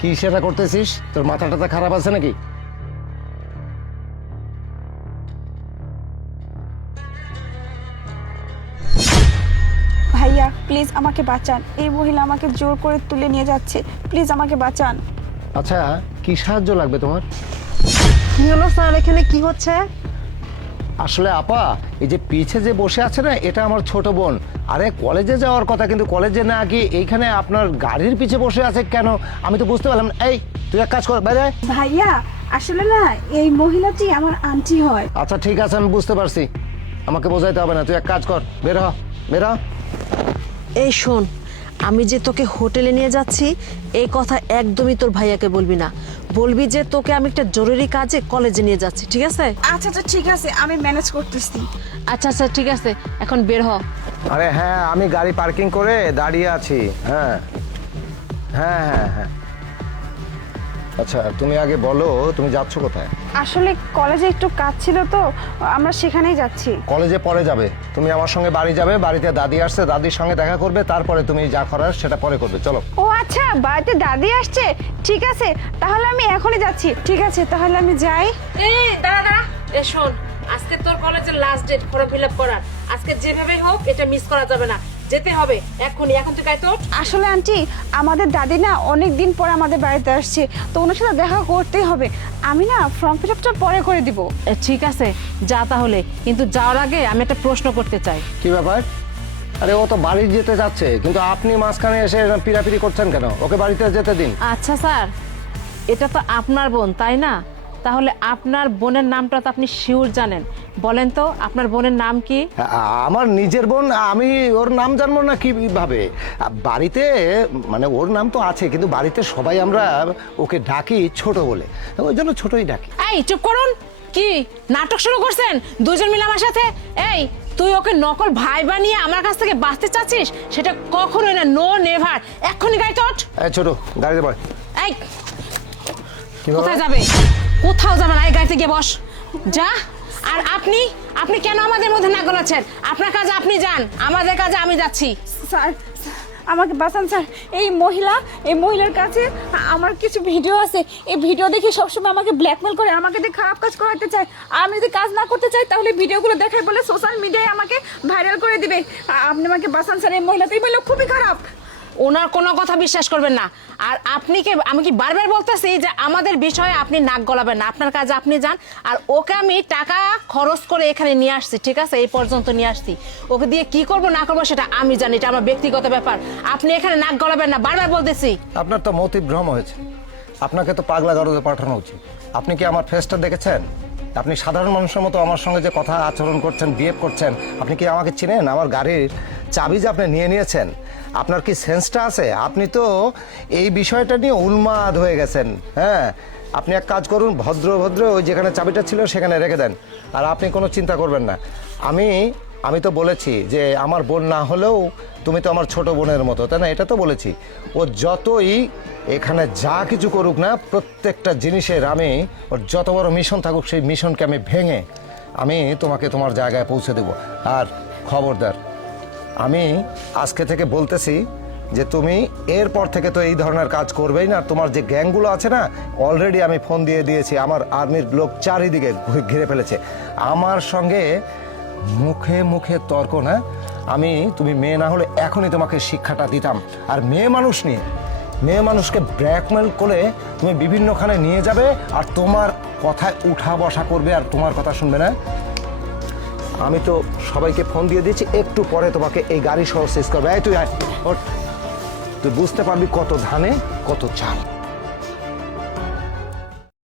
কি সেটা করতেছিস? তোর মাথা টাথা খারাপ আছে নাকি? ভাইয়া প্লিজ আমাকে বাঁচান, এই মহিলা আমাকে জোর করে তুলে নিয়ে যাচ্ছে, প্লিজ আমাকে বাঁচান। আচ্ছা, কি সাহায্য লাগবে তোমার? কি হলো স্যার, এখানে কি হচ্ছে? আসলে আপা, এই যে পিছে যে বসে আছে না, এটা আমার ছোট বোন। আরে কলেজে যাওয়ার কথা, কিন্তু কলেজে না গিয়ে এইখানে আপনার গাড়ির পিছে বসে আছে কেন? আমি তো বুঝতে পারলাম না। এই তুই এক কাজ কর, বাইরে আয়। ভাইয়া আসলে না, এই মহিলাটি আমার আন্টি হয়। আচ্ছা ঠিক আছে, আমি বুঝতে পারছি, আমাকে বোঝাইতে হবে না। তুই এক কাজ কর, বের হ, বের হ। এই শোন, আমি যে তোকে হোটেলে নিয়ে যাচ্ছি এই কথা একদমই তোর ভাইয়াকে বলবি না। বলবি যে তোকে আমি একটা জরুরি কাজে কলেজে নিয়ে যাচ্ছি, ঠিক আছে? আচ্ছা আচ্ছা ঠিক আছে, আমি ম্যানেজ করতেছি। আচ্ছা আচ্ছা ঠিক আছে, এখন বের হ। আরে হ্যাঁ, আমি গাড়ি পার্কিং করে দাঁড়িয়ে আছি। হ্যাঁ হ্যাঁ হ্যাঁ হ্যাঁ। আচ্ছা তুমি আগে বলো, তুমি যাচ্ছ কোথায়? আসলে কলেজে একটু কাজ ছিল তো, আমরা সেখানেই যাচ্ছি। কলেজে পরে যাবে, তুমি আমার সঙ্গে বাড়ি যাবে। বাড়িতে দাদি আসছে, দাদির সঙ্গে দেখা করবে, তারপরে তুমি যা করার সেটা পরে করবে। চলো। ও আচ্ছা, বাড়িতে দাদি আসছে, ঠিক আছে তাহলে আমি এখনই যাচ্ছি। ঠিক আছে তাহলে আমি যাই। এই দাঁড়া দাঁড়া, এ শোন, আজকে তোর কলেজের last date form fill up করার। আজকে যেভাবেই হোক এটা মিস করা যাবে না, যেতে হবে এখনই। এখন তুই গায়ে তোর। আসলে আন্টি, আমাদের দাদি না অনেক দিন পর আমাদের বাড়িতে আসছে, তো ওনার সাথে দেখা করতেই হবে। আমি না ফর্ম ফিল আপটা পরে করে দিব। ঠিক আছে যা তাহলে, কিন্তু যাওয়ার আগে আমি একটা প্রশ্ন করতে চাই। কি ব্যাপার? আরে ও তো বাড়ি যেতে যাচ্ছে, কিন্তু আপনি মাঝখানে এসে পিড়াপিড়ি করছেন কেন? ওকে বাড়িতে যেতে দিন। আচ্ছা স্যার, এটা তো আপনার বোন তাই না? তাহলে আপনার বোনের নামটা তো আপনি শিওর জানেন। বলেন তো আপনার বোনের নাম কি? আমার নিজের বোন, আমি ওর নাম জানবো না কিভাবে? বাড়িতে মানে ওর নাম তো আছে, কিন্তু বাড়িতে সবাই আমরা ওকে ডাকি ছোট বলে, ওই জন্য ছোটই ডাকি। এই চুপ করুন, কি নাটক শুরু করছেন দুজন মিলে আমার সাথে? এই তুই ওকে নকল ভাই বানিয়ে আমার কাছ থেকে বাঁচতে চাচ্ছিস? সেটা কখনোই না, নো নেভার। এক্ষুনি গাড়ি তোট। এই ছোট, গাড়িতে বয়। এই কি ব্যাপার? কোথায় যাবে? কোথাও যাবে না, এই গাড়িতে গিয়ে বস, যা। আর আপনি আপনি কেন আমাদের মধ্যে না গলাচ্ছেন? আপনার কাজে আপনি যান, আমাদের কাজে আমি যাচ্ছি। স্যার আমাকে বাঁচান স্যার, এই মহিলার কাছে আমার কিছু ভিডিও আছে। এই ভিডিও দেখে সবসময় আমাকে ব্ল্যাকমেল করে, আমাকে দিয়ে খারাপ কাজ করাতে চায়। আর আমি যদি কাজ না করতে চাই তাহলে ভিডিওগুলো দেখাই বলে সোশ্যাল মিডিয়ায় আমাকে ভাইরাল করে দিবে। আপনি আমাকে বাঁচান স্যার, এই মহিলা খুবই খারাপ। ওনার কোনো কথা বিশ্বাস করবেন না। আর আমি কি বারবার বলতেছি যে আমাদের বিষয়ে আপনি নাক গলাবেন না, আপনার কাজে আপনি যান। আর ওকে আমি টাকা খরচ করে এখানে নিয়ে আসছি, ঠিক আছে? এই পর্যন্ত নিয়ে আসছি। ওকে দিয়ে কি করব না করবো সেটা আমি জানি, এটা আমার ব্যক্তিগত ব্যাপার। আপনি এখানে নাক গলাবেন না, বারবার বলতেছি। আপনার তো মতিভ্রম হয়েছে, আপনাকে তো পাগলা গারদে পাঠানো উচিত। আপনি কি আমার ফেসটা দেখেছেন? আপনি সাধারণ মানুষের মতো আমার সঙ্গে যে কথা আচরণ করছেন, বিহেভ করছেন, আপনি কি আমাকে চিনেন? আমার গাড়ির চাবি যে আপনি নিয়ে নিয়েছেন, আপনার কি সেন্সটা আছে? আপনি তো এই বিষয়টা নিয়ে উন্মাদ হয়ে গেছেন। হ্যাঁ, আপনি এক কাজ করুন, ভদ্র ওই যেখানে চাবিটা ছিল সেখানে রেখে দেন। আর আপনি কোনো চিন্তা করবেন না। আমি তো বলেছি যে আমার বোন না হলেও তুমি তো আমার ছোট বোনের মতো, তাই না? এটা তো বলেছি। ও যতই এখানে যা কিছু করুক না, প্রত্যেকটা জিনিসের আমি ওর যত বড় মিশন থাকুক, সেই মিশনকে আমি ভেঙে আমি তোমাকে তোমার জায়গায় পৌঁছে দেব। আর খবরদার, আমি আজকে থেকে বলতেছি যে তুমি এরপর থেকে তো এই ধরনের কাজ করবেই না। তোমার যে গ্যাংগুলো আছে না, অলরেডি আমি ফোন দিয়ে দিয়েছি, আমার আর্মির লোক চারিদিকে ঘিরে ফেলেছে। আমার সঙ্গে মুখে মুখে তর্ক না। তুমি মেয়ে না হলে এখনই তোমাকে শিক্ষাটা দিতাম। আর মেয়ে মানুষকে ব্ল্যাকমেল করে তুমি বিভিন্নখানে নিয়ে যাবে, আর তোমার কথায় উঠা বসা করবে, আর তোমার কথা শুনবে না। আমি তো সবাইকে ফোন দিয়ে দিয়েছি, একটু পরে তোমাকে এই গাড়ি সহ শেষ করবে। এই তুই বুঝতে পারবি কত ধানে কত চাল।